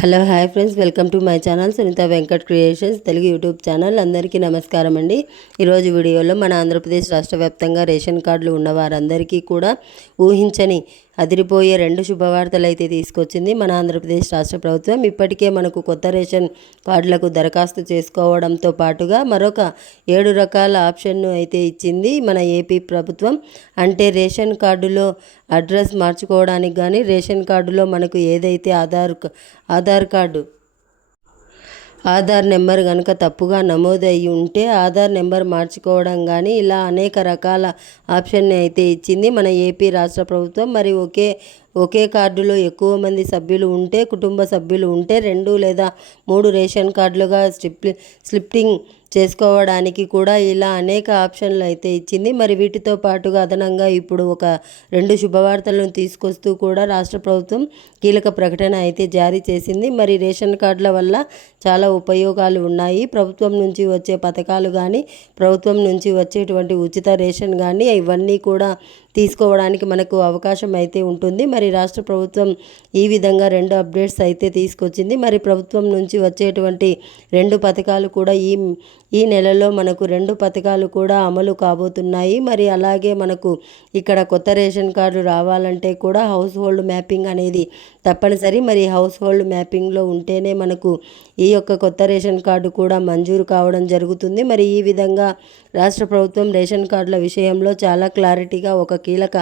Hello hi friends. Welcome to my channel Sunitha Venkat creations Telugu YouTube channel. అందరికీ నమస్కారం అండి. ఈరోజు వీడియోలో మన ఆంధ్రప్రదేశ్ రాష్ట్ర వ్యాప్తంగా రేషన్ కార్డులు ఉన్న వారందరికీ కూడా ఊహించని అదిరిపోయే రెండు శుభవార్తలు అయితే తీసుకొచ్చింది మన ఆంధ్రప్రదేశ్ రాష్ట్ర ప్రభుత్వం. ఇప్పటికే మనకు కొత్త రేషన్ కార్డులకు దరఖాస్తు చేసుకోవడంతో పాటుగా మరొక ఏడు రకాల ఆప్షన్ను అయితే ఇచ్చింది మన ఏపీ ప్రభుత్వం. అంటే రేషన్ కార్డులో అడ్రస్ మార్చుకోవడానికి కానీ రేషన్ కార్డులో మనకు ఏదైతే ఆధార్ ఆధార్ కార్డు ఆధార్ నెంబర్ కనుక తప్పుగా నమోదయ్యి ఉంటే ఆధార్ నెంబర్ మార్చుకోవడం కానీ ఇలా అనేక రకాల ఆప్షన్ అయితే ఇచ్చింది. మన ఏపీ రాష్ట్ర ప్రభుత్వం మరి ఒకే ఒకే కార్డులో ఎక్కువ మంది సభ్యులు ఉంటే కుటుంబ సభ్యులు ఉంటే రెండు లేదా మూడు రేషన్ కార్డులుగా స్లిప్ స్లిప్టింగ్ చేసుకోవడానికి కూడా ఇలా అనేక ఆప్షన్లు అయితే ఇచ్చింది. మరి వీటితో పాటుగా అదనంగా ఇప్పుడు ఒక రెండు శుభవార్తలను తీసుకొస్తూ కూడా రాష్ట్ర ప్రభుత్వం కీలక ప్రకటన అయితే జారీ చేసింది. మరి రేషన్ కార్డుల వల్ల చాలా ఉపయోగాలు ఉన్నాయి. ప్రభుత్వం నుంచి వచ్చే పథకాలు కానీ ప్రభుత్వం నుంచి వచ్చేటువంటి ఉచిత రేషన్ కానీ ఇవన్నీ కూడా తీసుకోవడానికి మనకు అవకాశం అయితే ఉంటుంది. మరి రాష్ట్ర ప్రభుత్వం ఈ విధంగా రెండు అప్డేట్స్ అయితే తీసుకొచ్చింది. మరి ప్రభుత్వం నుంచి వచ్చేటువంటి రెండు పథకాలు కూడా ఈ ఈ నెలలో మనకు రెండు పథకాలు కూడా అమలు కాబోతున్నాయి. మరి అలాగే మనకు ఇక్కడ కొత్త రేషన్ కార్డు రావాలంటే కూడా హౌస్ హోల్డ్ మ్యాపింగ్ అనేది తప్పనిసరి. మరి హౌస్ హోల్డ్ మ్యాపింగ్లో ఉంటేనే మనకు ఈ యొక్క కొత్త రేషన్ కార్డు కూడా మంజూరు కావడం జరుగుతుంది. మరి ఈ విధంగా రాష్ట్ర ప్రభుత్వం రేషన్ కార్డుల విషయంలో చాలా క్లారిటీగా ఒక కీలక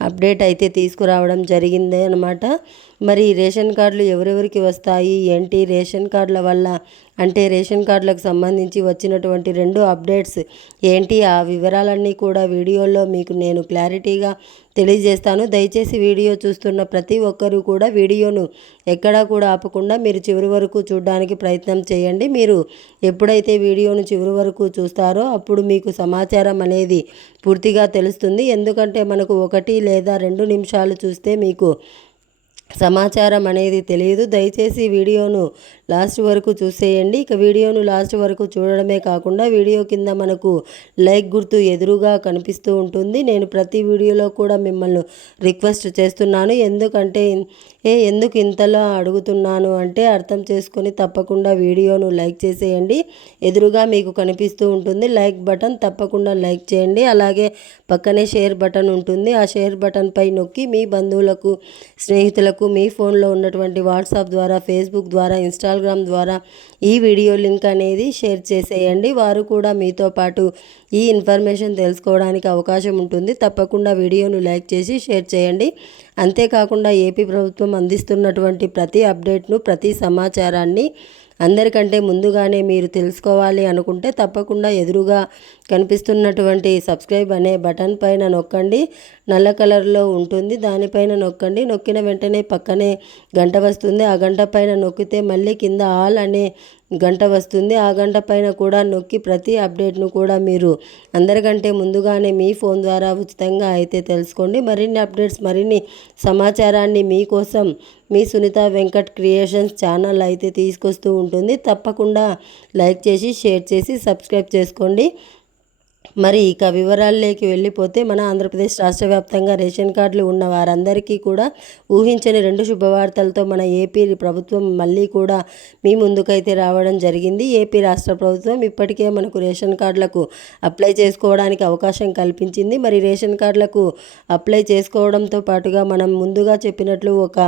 అప్డేట్ అయితే తీసుకురావడం జరిగింది అనమాట మరి రేషన్ కార్డులు ఎవరెవరికి వస్తాయి? ఏంటి? రేషన్ కార్డుల వల్ల అంటే రేషన్ కార్డులకు సంబంధించి వచ్చినటువంటి రెండు అప్డేట్స్ ఏంటి? ఆ వివరాలన్నీ కూడా వీడియోలో మీకు నేను క్లారిటీగా తెలియజేస్తాను. దయచేసి వీడియో చూస్తున్న ప్రతి ఒక్కరూ కూడా వీడియోను ఎక్కడా కూడా ఆపకుండా మీరు చివరి వరకు చూడడానికి ప్రయత్నం చేయండి. మీరు ఎప్పుడైతే వీడియోను చివరి వరకు చూస్తారో అప్పుడు మీకు సమాచారం అనేది పూర్తిగా తెలుస్తుంది. ఎందుకంటే మనకు ఒకటి లేదా రెండు నిమిషాలు చూస్తే మీకు సమాచారం అనేది తెలియదు. దయచేసి వీడియోను లాస్ట్ వరకు చూసేయండి. ఇక వీడియోను లాస్ట్ వరకు చూడడమే కాకుండా వీడియో కింద మనకు లైక్ గుర్తు ఎదురుగా కనిపిస్తూ ఉంటుంది. నేను ప్రతి వీడియోలో కూడా మిమ్మల్ని రిక్వెస్ట్ చేస్తున్నాను. ఎందుకంటే ఏ ఎందుకు ఇంతలా అడుగుతున్నాను అంటే అర్థం చేసుకొని తప్పకుండా వీడియోను లైక్ చేసేయండి. ఎదురుగా మీకు కనిపిస్తూ ఉంటుంది లైక్ బటన్ తప్పకుండా లైక్ చేయండి. అలాగే పక్కనే షేర్ బటన్ ఉంటుంది. ఆ షేర్ బటన్ పై నొక్కి మీ బంధువులకు స్నేహితులకు మీ ఫోన్లో ఉన్నటువంటి వాట్సాప్ ద్వారా ఫేస్బుక్ ద్వారా ఇన్స్టాగ్రామ్ ద్వారా ఈ వీడియో లింక్ అనేది షేర్ చేసేయండి. వారు కూడా మీతో పాటు ఈ ఇన్ఫర్మేషన్ తెలుసుకోవడానికి అవకాశం ఉంటుంది. తప్పకుండా వీడియోను లైక్ చేసి షేర్ చేయండి. అంతేకాకుండా ఏపీ ప్రభుత్వం అందిస్తున్నటువంటి ప్రతి అప్డేట్ను ప్రతి సమాచారాన్ని అందరికంటే ముందుగానే మీరు తెలుసుకోవాలి అనుకుంటే తప్పకుండా ఎదురుగా కనిపిస్తున్నటువంటి సబ్స్క్రైబ్ అనే బటన్ పైన నొక్కండి. నల్ల కలర్లో ఉంటుంది. దానిపైన నొక్కండి. నొక్కిన వెంటనే పక్కనే గంట వస్తుంది. ఆ గంట పైన నొక్కితే మళ్ళీ కింద ఆల్ అనే గంట వస్తుంది. ఆ గంట పైన కూడా నొక్కి ప్రతి అప్డేట్ను కూడా మీరు అందరికంటే ముందుగానే మీ ఫోన్ ద్వారా ఉచితంగా అయితే తెలుసుకోండి. మరిన్ని అప్డేట్స్ మరిన్ని సమాచారాన్ని మీకోసం మీ సునీత వెంకట్ క్రియేషన్స్ ఛానల్ అయితే తీసుకొస్తూ ఉంటుంది. తప్పకుండా లైక్ చేసి షేర్ చేసి సబ్స్క్రైబ్ చేసుకోండి. మరి ఇక వివరాల్లోకి వెళ్ళిపోతే మన ఆంధ్రప్రదేశ్ రాష్ట్ర వ్యాప్తంగా రేషన్ కార్డులు ఉన్న వారందరికీ కూడా ఊహించని రెండు శుభవార్తలతో మన ఏపీ ప్రభుత్వం మళ్ళీ కూడా మీ ముందుకైతే రావడం జరిగింది. ఏపీ రాష్ట్ర ప్రభుత్వం ఇప్పటికే మనకు రేషన్ కార్డులకు అప్లై చేసుకోవడానికి అవకాశం కల్పించింది. మరి రేషన్ కార్డులకు అప్లై చేసుకోవడంతో పాటుగా మనం ముందుగా చెప్పినట్లు ఒక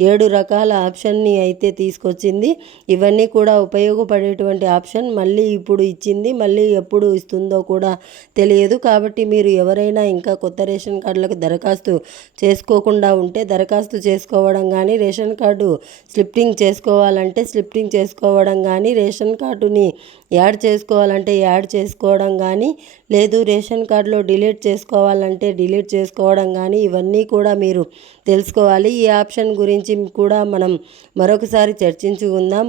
ఏడు రకాల ఆప్షన్ని అయితే తీసుకొచ్చింది. ఇవన్నీ కూడా ఉపయోగపడేటువంటి ఆప్షన్ మళ్ళీ ఇప్పుడు ఇచ్చింది. మళ్ళీ ఎప్పుడు ఇస్తుందో కూడా తెలియదు కాబట్టి మీరు ఎవరైనా ఇంకా కొత్త రేషన్ కార్డులకు దరఖాస్తు చేసుకోకుండా ఉంటే దరఖాస్తు చేసుకోవడం కానీ రేషన్ కార్డు స్లిప్టింగ్ చేసుకోవాలంటే స్లిప్టింగ్ చేసుకోవడం కానీ రేషన్ కార్డుని యాడ్ చేసుకోవాలంటే యాడ్ చేసుకోవడం కానీ లేదు రేషన్ కార్డులో డిలీట్ చేసుకోవాలంటే డిలీట్ చేసుకోవడం కానీ ఇవన్నీ కూడా మీరు తెలుసుకోవాలి. ఈ ఆప్షన్ గురించి కూడా మనం మరొకసారి చర్చించుకుందాం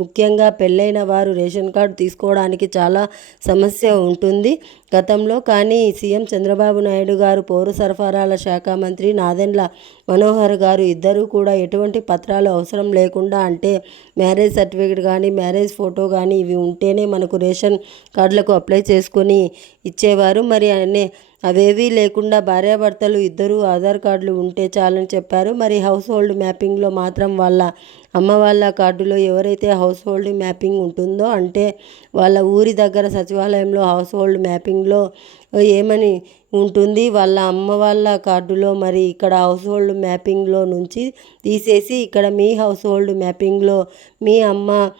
ముఖ్యంగా పెళ్ళైన వారు రేషన్ కార్డు తీసుకోవడానికి చాలా సమస్య ఉంటుంది. గతంలో కానీ సీఎం చంద్రబాబు నాయుడు గారు పౌర సరఫరాల శాఖ మంత్రి నాదెండ్ల మనోహర్ గారు ఇద్దరూ కూడా ఎటువంటి పత్రాలు అవసరం లేకుండా అంటే మ్యారేజ్ సర్టిఫికేట్ కానీ మ్యారేజ్ ఫోటో కానీ ఇవి ఉంటేనే మనకు రేషన్ కార్డులకు అప్లై చేసుకొని ఇచ్చేవారు. మరి అనే అవేవీ లేకుండా భార్యాభర్తలు ఇద్దరూ ఆధార్ కార్డులు ఉంటే చాలని చెప్పారు. మరి హౌస్ హోల్డ్ మ్యాపింగ్లో మాత్రం వాళ్ళ అమ్మ వాళ్ళ కార్డులో ఎవరైతే హౌస్ హోల్డ్ మ్యాపింగ్ ఉంటుందో అంటే వాళ్ళ ఊరి దగ్గర సచివాలయంలో హౌస్ హోల్డ్ మ్యాపింగ్లో ఏమని ఉంటుంది? వాళ్ళ అమ్మ వాళ్ళ కార్డులో మరి ఇక్కడ హౌస్ హోల్డ్ మ్యాపింగ్లో నుంచి తీసేసి ఇక్కడ మీ హౌస్ హోల్డ్ మ్యాపింగ్లో మీ అమ్మ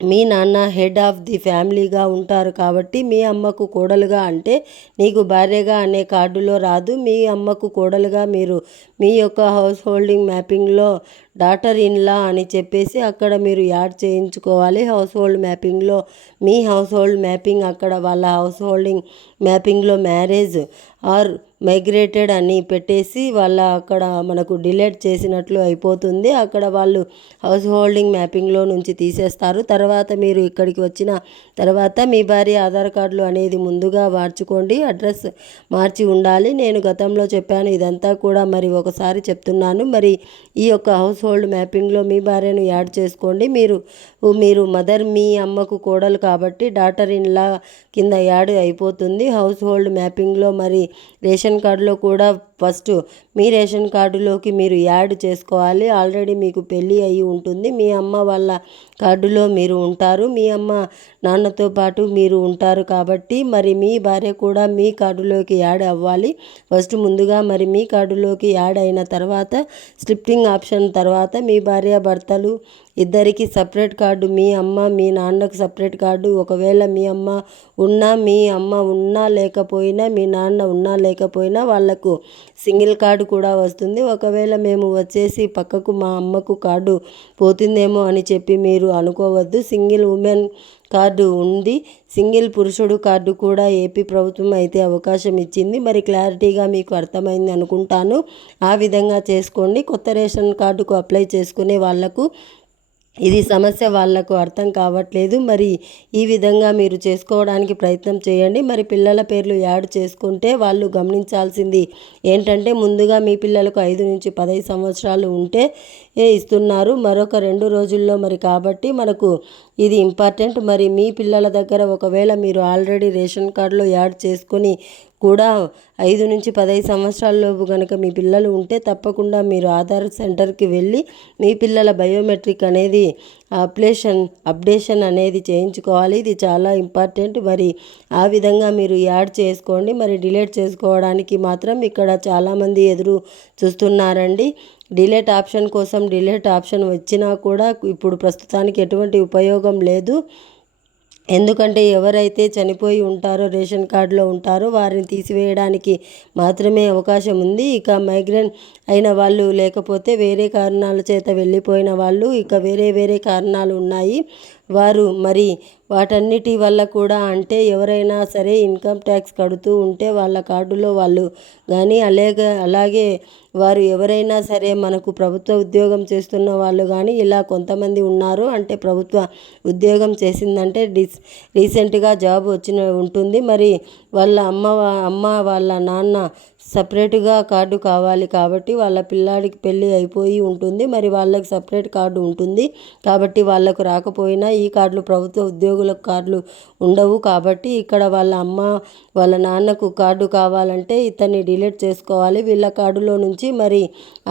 మీ నాన్న హెడ్ ఆఫ్ ది ఫ్యామిలీగా ఉంటారు కాబట్టి మీ అమ్మకు కోడలుగా అంటే నీకు భార్యగా అనే కార్డులో రాదు. మీ అమ్మకు కోడలుగా మీరు మీ యొక్క హౌస్ హోల్డింగ్ మ్యాపింగ్లో డాటర్ ఇన్లా అని చెప్పేసి అక్కడ మీరు యాడ్ చేయించుకోవాలి. హౌస్ హోల్డ్ మ్యాపింగ్లో మీ హౌస్ హోల్డ్ మ్యాపింగ్ అక్కడ వాళ్ళ హౌస్ హోల్డింగ్ మ్యాపింగ్లో మ్యారేజ్ ఆర్ మైగ్రేటెడ్ అని పెట్టేసి వాళ్ళ అక్కడ మనకు డిలీట్ చేసినట్లు అయిపోతుంది. అక్కడ వాళ్ళు హౌస్ హోల్డింగ్ మ్యాపింగ్లో నుంచి తీసేస్తారు. తర్వాత మీరు ఇక్కడికి వచ్చిన తర్వాత మీ భార్య ఆధార్ కార్డులు అనేది ముందుగా మార్చుకోండి. అడ్రస్ మార్చి ఉండాలి. నేను గతంలో చెప్పాను. ఇదంతా కూడా మరి ఒకసారి చెప్తున్నాను. మరి ఈ యొక్క హౌస్ హోల్డ్ మ్యాపింగ్లో మీ భార్యను యాడ్ చేసుకోండి. మీరు మీరు మదర్ మీ అమ్మకు కోడలు కాబట్టి డాటర్ ఇన్లా కింద యాడ్ అయిపోతుంది. హౌస్ హోల్డ్ మ్యాపింగ్లో మరి రేషన్ కార్డులో కూడా ఫస్ట్ మీ రేషన్ కార్డులోకి మీరు యాడ్ చేసుకోవాలి. ఆల్రెడీ మీకు పెళ్ళి అయి ఉంటుంది. మీ అమ్మ వాళ్ళ కార్డులో మీరు ఉంటారు. మీ అమ్మ నాన్నతో పాటు మీరు ఉంటారు కాబట్టి మరి మీ భార్య కూడా మీ కార్డులోకి యాడ్ అవ్వాలి. ఫస్ట్ ముందుగా మరి మీ కార్డులోకి యాడ్ అయిన తర్వాత స్లిప్టింగ్ ఆప్షన్ తర్వాత మీ భార్య భర్తలు ఇద్దరికి సపరేట్ కార్డు మీ అమ్మ మీ నాన్నకు సపరేట్ కార్డు. ఒకవేళ మీ అమ్మ ఉన్నా మీ అమ్మ ఉన్నా లేకపోయినా మీ నాన్న ఉన్నా లేకపోయినా వాళ్ళకు సింగిల్ కార్డు కూడా వస్తుంది. ఒకవేళ మేము వచ్చేసి పక్కకు మా అమ్మకు కార్డు పోతుందేమో అని చెప్పి మీరు అనుకోవద్దు. సింగిల్ ఉమెన్ కార్డు ఉంది. సింగిల్ పురుషుడు కార్డు కూడా ఏపీ ప్రభుత్వం అయితే అవకాశం ఇచ్చింది. మరి క్లారిటీగా మీకు అర్థమైంది అనుకుంటాను. ఆ విధంగా చేసుకోండి. కొత్త రేషన్ కార్డుకు అప్లై చేసుకునే వాళ్ళకు ఇది సమస్య వాళ్ళకు అర్థం కావట్లేదు. మరి ఈ విధంగా మీరు చేసుకోవడానికి ప్రయత్నం చేయండి. మరి పిల్లల పేర్లు యాడ్ చేసుకుంటే వాళ్ళు గమనించాల్సింది ఏంటంటే ముందుగా మీ పిల్లలకు ఐదు నుంచి పదహైదు సంవత్సరాలు ఉంటే ఇస్తున్నారు. మరొక రెండు రోజుల్లో మరి కాబట్టి మనకు ఇది ఇంపార్టెంట్. మరి మీ పిల్లల దగ్గర ఒకవేళ మీరు ఆల్రెడీ రేషన్ కార్డులో యాడ్ చేసుకొని కూడా ఐదు నుంచి పదహైదు సంవత్సరాలలోపు కనుక మీ పిల్లలు ఉంటే తప్పకుండా మీరు ఆధార్ సెంటర్కి వెళ్ళి మీ పిల్లల బయోమెట్రిక్ అనేది అప్లేషన్ అప్డేషన్ అనేది చేయించుకోవాలి. ఇది చాలా ఇంపార్టెంట్. మరి ఆ విధంగా మీరు యాడ్ చేసుకోండి. మరి డిలీట్ చేసుకోవడానికి మాత్రం ఇక్కడ చాలామంది ఎదురు చూస్తున్నారండి. డిలేట్ ఆప్షన్ కోసం డిలేట్ ఆప్షన్ వచ్చినా కూడా ఇప్పుడు ప్రస్తుతానికి ఎటువంటి ఉపయోగం లేదు. ఎందుకంటే ఎవరైతే చనిపోయి ఉంటారో రేషన్ కార్డులో ఉంటారో వారిని తీసివేయడానికి మాత్రమే అవకాశం ఉంది. ఇక మైగ్రేన్ అయిన వాళ్ళు లేకపోతే వేరే కారణాల చేత వెళ్ళిపోయిన వాళ్ళు ఇక వేరే వేరే కారణాలు ఉన్నాయి. వారు మరి వాటన్నిటి వల్ల కూడా అంటే ఎవరైనా సరే ఇన్కమ్ ట్యాక్స్ కడుతూ ఉంటే వాళ్ళ కార్డులో వాళ్ళు కానీ అలాగే అలాగే వారు ఎవరైనా సరే మనకు ప్రభుత్వ ఉద్యోగం చేస్తున్న వాళ్ళు కానీ ఇలా కొంతమంది ఉన్నారు. అంటే ప్రభుత్వ ఉద్యోగం చేసిందంటే డిస్ రీసెంట్గా జాబ్ వచ్చిన ఉంటుంది. మరి వాళ్ళ అమ్మ అమ్మ వాళ్ళ నాన్న సపరేట్గా కార్డు కావాలి కాబట్టి వాళ్ళ పిల్లాడికి పెళ్ళి అయిపోయి ఉంటుంది. మరి వాళ్ళకి సపరేట్ కార్డు ఉంటుంది. కాబట్టి వాళ్ళకు రాకపోయినా ఈ కార్డులు ప్రభుత్వ ఉద్యోగులకు కార్డులు ఉండవు. కాబట్టి ఇక్కడ వాళ్ళ అమ్మ వాళ్ళ నాన్నకు కార్డు కావాలంటే ఇతన్ని డిలీట్ చేసుకోవాలి. వీళ్ళ కార్డులో నుంచి మరి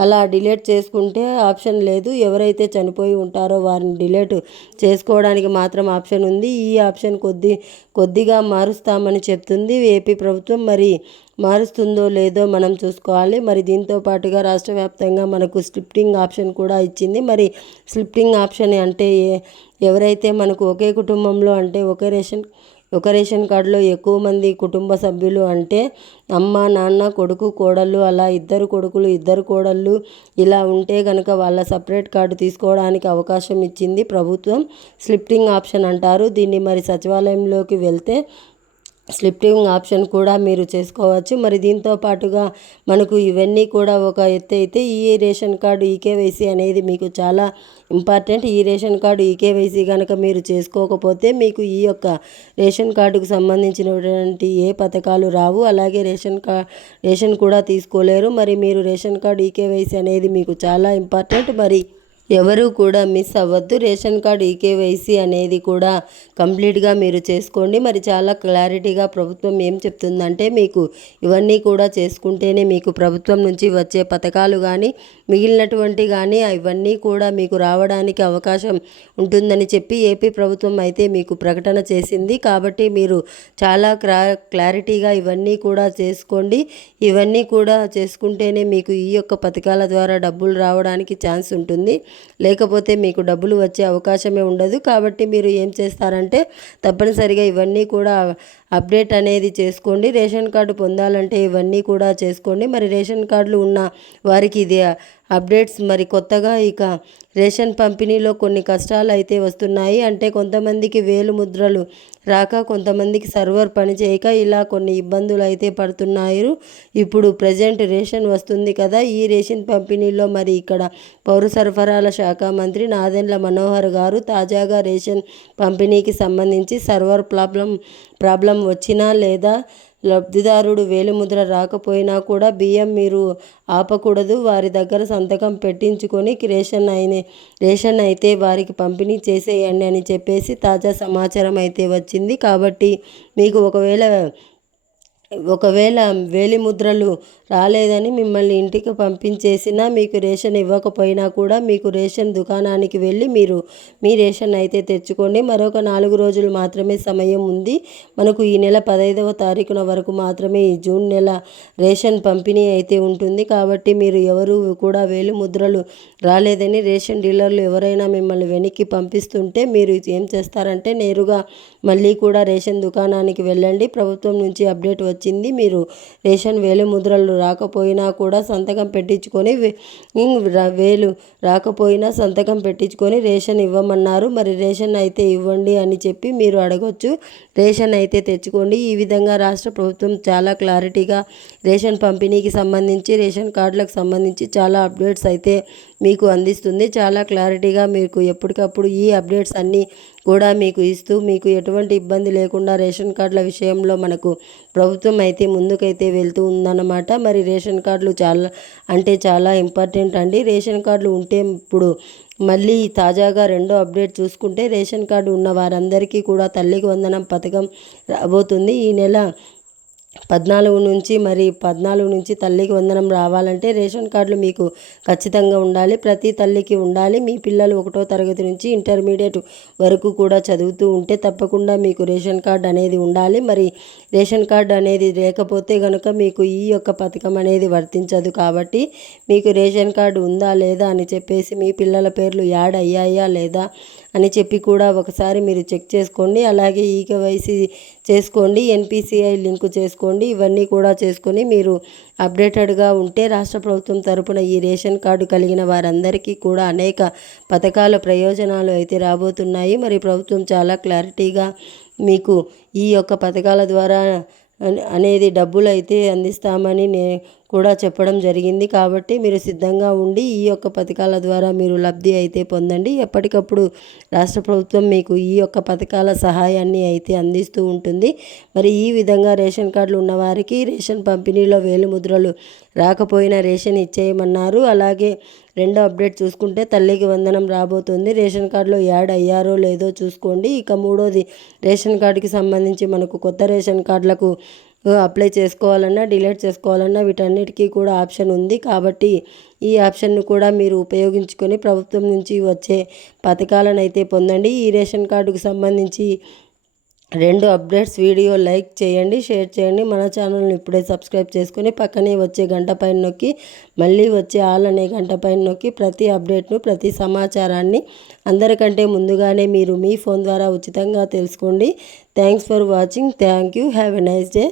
అలా డిలీట్ చేసుకుంటే ఆప్షన్ లేదు. ఎవరైతే చనిపోయి ఉంటారో వారిని డిలీట్ చేసుకోవడానికి మాత్రం ఆప్షన్ ఉంది. ఈ ఆప్షన్ కొద్ది కొద్దిగా మారుస్తామని చెప్తుంది ఏపీ ప్రభుత్వం. మరి మారుస్తుందో లేదో లేదో మనం చూసుకోవాలి. మరి దీంతో పాటుగా రాష్ట్ర వ్యాప్తంగా మనకు స్లిప్టింగ్ ఆప్షన్ కూడా ఇచ్చింది. మరి స్లిప్టింగ్ ఆప్షన్ అంటే ఎవరైతే మనకు ఒకే కుటుంబంలో అంటే ఒకే రేషన్ ఒక రేషన్ కార్డులో ఎక్కువ మంది కుటుంబ సభ్యులు అంటే అమ్మ నాన్న కొడుకు కోడళ్ళు అలా ఇద్దరు కొడుకులు ఇద్దరు కోడళ్ళు ఇలా ఉంటే కనుక వాళ్ళ సపరేట్ కార్డు తీసుకోవడానికి అవకాశం ఇచ్చింది ప్రభుత్వం. స్లిప్టింగ్ ఆప్షన్ అంటారు. దీన్ని మరి సచివాలయంలోకి వెళ్తే స్లిప్టింగ్ ఆప్షన్ కూడా మీరు చేసుకోవచ్చు. మరి దీంతో పాటుగా మనకు ఇవన్నీ కూడా ఒక ఎత్తు అయితే ఈ రేషన్ కార్డు ఈకేవైసీ అనేది మీకు చాలా ఇంపార్టెంట్. ఈ రేషన్ కార్డు ఈకేవైసీ కనుక మీరు చేసుకోకపోతే మీకు ఈ యొక్క రేషన్ కార్డుకు సంబంధించినటువంటి ఏ పథకాలు రావు. అలాగే రేషన్ కా రేషన్ కూడా తీసుకోలేరు. మరి మీరు రేషన్ కార్డు ఈకేవైసీ అనేది మీకు చాలా ఇంపార్టెంట్. మరి ఎవరు కూడా మిస్ అవ్వద్దు. రేషన్ కార్డు ఈకేవైసీ అనేది కూడా కంప్లీట్గా మీరు చేసుకోండి. మరి చాలా క్లారిటీగా ప్రభుత్వం ఏం చెప్తుందంటే మీకు ఇవన్నీ కూడా చేసుకుంటేనే మీకు ప్రభుత్వం నుంచి వచ్చే పథకాలు కానీ మిగిలినటువంటి కానీ ఇవన్నీ కూడా మీకు రావడానికి అవకాశం ఉంటుందని చెప్పి ఏపీ ప్రభుత్వం అయితే మీకు ప్రకటన చేసింది. కాబట్టి మీరు చాలా క్లా క్లారిటీగా ఇవన్నీ కూడా చేసుకోండి. ఇవన్నీ కూడా చేసుకుంటేనే మీకు ఈ యొక్క పథకాల ద్వారా డబ్బులు రావడానికి ఛాన్స్ ఉంటుంది. లేకపోతే మీకు డబ్బులు వచ్చే అవకాశమే ఉండదు. కాబట్టి మీరు ఏం చేస్తారంటే తప్పనిసరిగా ఇవన్నీ కూడా అప్డేట్ అనేది చేసుకోండి. రేషన్ కార్డు పొందాలంటే ఇవన్నీ కూడా చేసుకోండి. మరి రేషన్ కార్డులు ఉన్న వారికి ఇది అప్డేట్స్ మరి కొత్తగా ఇక రేషన్ పంపిణీలో కొన్ని కష్టాలు అయితే వస్తున్నాయి. అంటే కొంతమందికి వేలు ముద్రలు రాక కొంతమందికి సర్వర్ పనిచేయక ఇలా కొన్ని ఇబ్బందులు అయితే పడుతున్నారు. ఇప్పుడు ప్రజెంట్ రేషన్ వస్తుంది కదా. ఈ రేషన్ పంపిణీలో మరి ఇక్కడ పౌర సరఫరాల శాఖ మంత్రి నాదెండ్ల మనోహర్ గారు తాజాగా రేషన్ పంపిణీకి సంబంధించి సర్వర్ ప్రాబ్లం ప్రాబ్లం వచ్చినా లేదా లబ్ధిదారుడు వేలిముద్ర రాకపోయినా కూడా బియ్యం మీరు ఆపకూడదు. వారి దగ్గర సంతకం పెట్టించుకొని రేషన్ అయిన రేషన్ అయితే వారికి పంపిణీ చేసేయండి అని చెప్పేసి తాజా సమాచారం అయితే వచ్చింది. కాబట్టి మీకు ఒకవేళ ఒకవేళ వేలిముద్రలు రాలేదని మిమ్మల్ని ఇంటికి పంపించేసినా మీకు రేషన్ ఇవ్వకపోయినా కూడా మీకు రేషన్ దుకాణానికి వెళ్ళి మీరు మీ రేషన్ అయితే తెచ్చుకోండి. మరొక నాలుగు రోజులు మాత్రమే సమయం ఉంది. మనకు ఈ నెల పదహైదవ తారీఖున వరకు మాత్రమే ఈ జూన్ నెల రేషన్ పంపిణీ అయితే ఉంటుంది. కాబట్టి మీరు ఎవరు కూడా వేలిముద్రలు రాలేదని రేషన్ డీలర్లు ఎవరైనా మిమ్మల్ని వెనక్కి పంపిస్తుంటే మీరు ఏం చేస్తారంటే నేరుగా మళ్ళీ కూడా రేషన్ దుకాణానికి వెళ్ళండి. ప్రభుత్వం నుంచి అప్డేట్ వచ్చింది. మీరు రేషన్ వేలు ముద్రలు రాకపోయినా కూడా సంతకం పెట్టించుకొని వేలు రాకపోయినా సంతకం పెట్టించుకొని రేషన్ ఇవ్వమన్నారు. మరి రేషన్ అయితే ఇవ్వండి అని చెప్పి మీరు అడగొచ్చు. రేషన్ అయితే తెచ్చుకోండి. ఈ విధంగా రాష్ట్ర ప్రభుత్వం చాలా క్లారిటీగా రేషన్ పంపిణీకి సంబంధించి రేషన్ కార్డులకు సంబంధించి చాలా అప్డేట్స్ అయితే మీకు అందిస్తుంది. చాలా క్లారిటీగా మీకు ఎప్పటికప్పుడు ఈ అప్డేట్స్ అన్నీ కూడా మీకు ఇస్తూ మీకు ఎటువంటి ఇబ్బంది లేకుండా రేషన్ కార్డుల విషయంలో మనకు ప్రభుత్వం అయితే ముందుకైతే వెళ్తూ ఉందన్నమాట. మరి రేషన్ కార్డులు చాలా అంటే చాలా ఇంపార్టెంట్ అండి. రేషన్ కార్డులు ఉంటే ఇప్పుడు మళ్ళీ తాజాగా రెండో అప్డేట్ చూసుకుంటే రేషన్ కార్డు ఉన్న వారందరికీ కూడా తల్లికి వందనం పథకం రాబోతుంది. ఈ నెల పద్నాలుగు నుంచి మరి పద్నాలుగు నుంచి తల్లికి వందనం రావాలంటే రేషన్ కార్డులు మీకు ఖచ్చితంగా ఉండాలి. ప్రతి తల్లికి ఉండాలి. మీ పిల్లలు ఒకటో తరగతి నుంచి ఇంటర్మీడియట్ వరకు కూడా చదువుతూ ఉంటే తప్పకుండా మీకు రేషన్ కార్డు అనేది ఉండాలి. మరి రేషన్ కార్డు అనేది లేకపోతే కనుక మీకు ఈ యొక్క పథకం అనేది వర్తించదు కాబట్టి మీకు రేషన్ కార్డు ఉందా లేదా అని చెప్పేసి మీ పిల్లల పేర్లు యాడ్ అయ్యాయా లేదా అని చెప్పి కూడా ఒకసారి మీరు చెక్ చేసుకోండి. అలాగే ఈకేవైసీ చేసుకోండి ఎన్పిసిఐ లింకు చేసుకోండి. ఇవన్నీ కూడా చేసుకొని మీరు అప్డేటెడ్గా ఉంటే రాష్ట్ర ప్రభుత్వం తరపున ఈ రేషన్ కార్డు కలిగిన వారందరికీ కూడా అనేక పథకాల ప్రయోజనాలు అయితే రాబోతున్నాయి. మరి ప్రభుత్వం చాలా క్లారిటీగా మీకు ఈ యొక్క పథకాల ద్వారా అనేది డబ్బులు అయితే అందిస్తామని నే కూడా చెప్పడం జరిగింది. కాబట్టి మీరు సిద్ధంగా ఉండి ఈ యొక్క పథకాల ద్వారా మీరు లబ్ధి అయితే పొందండి. ఎప్పటికప్పుడు రాష్ట్ర ప్రభుత్వం మీకు ఈ యొక్క పథకాల సహాయాన్ని అయితే అందిస్తూ ఉంటుంది. మరి ఈ విధంగా రేషన్ కార్డులు ఉన్నవారికి రేషన్ పంపిణీలో వేలుముద్రలు రాకపోయినా రేషన్ ఇచ్చేయమన్నారు. అలాగే రెండో అప్డేట్ చూసుకుంటే తల్లికి వందనం రాబోతుంది. రేషన్ కార్డులో యాడ్ అయ్యారో లేదో చూసుకోండి. ఇక మూడోది రేషన్ కార్డుకి సంబంధించి మనకు కొత్త రేషన్ కార్డులకు అప్లై చేసుకోవాలన్నా డిలీట్ చేసుకోవాలన్నా వీటన్నిటికీ కూడా ఆప్షన్ ఉంది. కాబట్టి ఈ ఆప్షన్ను కూడా మీరు ఉపయోగించుకొని ప్రభుత్వం నుంచి వచ్చే పథకాలను అయితే పొందండి. ఈ రేషన్ కార్డుకు సంబంధించి రెండు అప్డేట్స్ వీడియో లైక్ చేయండి షేర్ చేయండి. మన ఛానల్ని ఇప్పుడే సబ్స్క్రైబ్ చేసుకొని పక్కనే వచ్చే గంట పైన నొక్కి మళ్ళీ వచ్చే ఆల్ అనే గంట పైన నొక్కి ప్రతి అప్డేట్ను ప్రతి సమాచారాన్ని అందరికంటే ముందుగానే మీరు మీ ఫోన్ ద్వారా ఉచితంగా తెలుసుకోండి. Thanks for watching. Thank you. Have a nice day.